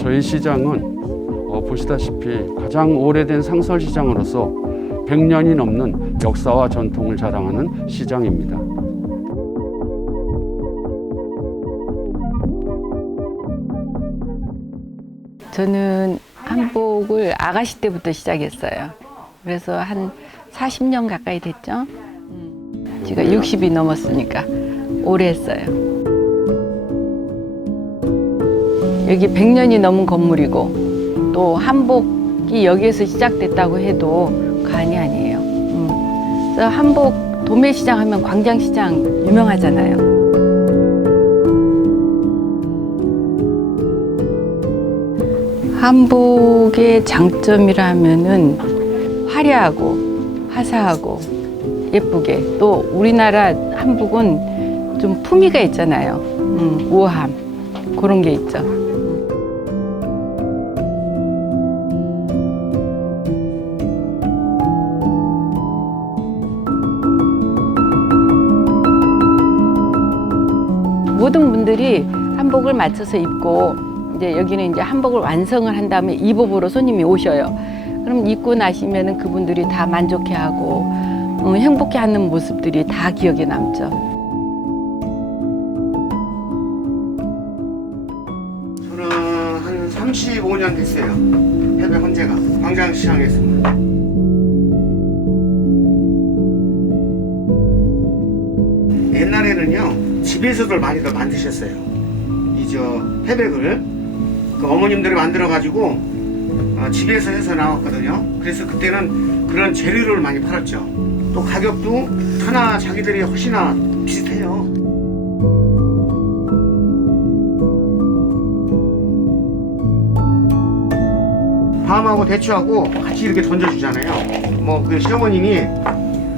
저희 시장은 어, 보시다시피 가장 오래된 상설 시장으로서 100년이 넘는 역사와 전통을 자랑하는 시장입니다. 저는 한복을 아가씨 때부터 시작했어요. 그래서 한 40년 가까이 됐죠. 음, 제가 60이 넘었으니까 오래 했어요. 여기 100년이 넘은 건물이고 또 한복이 여기에서 시작됐다고 해도 과언이 아니에요. 음, 그래서 한복 도매시장 하면 광장시장 유명하잖아요. 한복의 장점이라면은 화려하고 화사하고 예쁘게 또 우리나라 한복은 좀 품위가 있잖아요. 음, 우아함 그런 게 있죠. 모든 분들이 한복을 맞춰서 입고 이제 여기는 이제 한복을 완성을 한 다음에 입업으로 손님이 오셔요. 그럼 입고 나시면은 그분들이 다 만족해하고 음, 행복해하는 모습들이 다 기억에 남죠. 저는 한 35년 됐어요. 해배 헌재가 광장시장에서. 옛날에는요 집에서들 많이들 만드셨어요. 이저 회백을 그 어머님들이 만들어 가지고 어, 집에서 해서 나왔거든요. 그래서 그때는 그런 재료를 많이 팔았죠. 또 가격도 하나 자기들이 훨씬나 비슷해요. 밤하고 대추하고 같이 이렇게 던져주잖아요. 뭐 그 시어머님이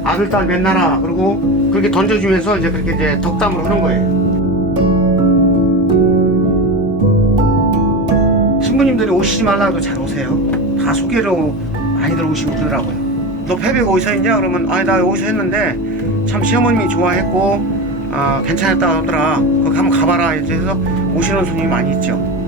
아들 딸 맨나라 그리고 그렇게 던져주면서 이제 그렇게 이제 덕담을 하는 거예요. 신부님들이 오시지 말라도 잘 오세요. 다 소개로 많이들 오시고 그러더라고요. 너 패배가 어디서 했냐? 그러면 아니 나 여기서 했는데 참 시어머님이 좋아했고 아, 괜찮았다 하더라. 거기 한번 가봐라 이제 해서 오시는 손님이 많이 있죠.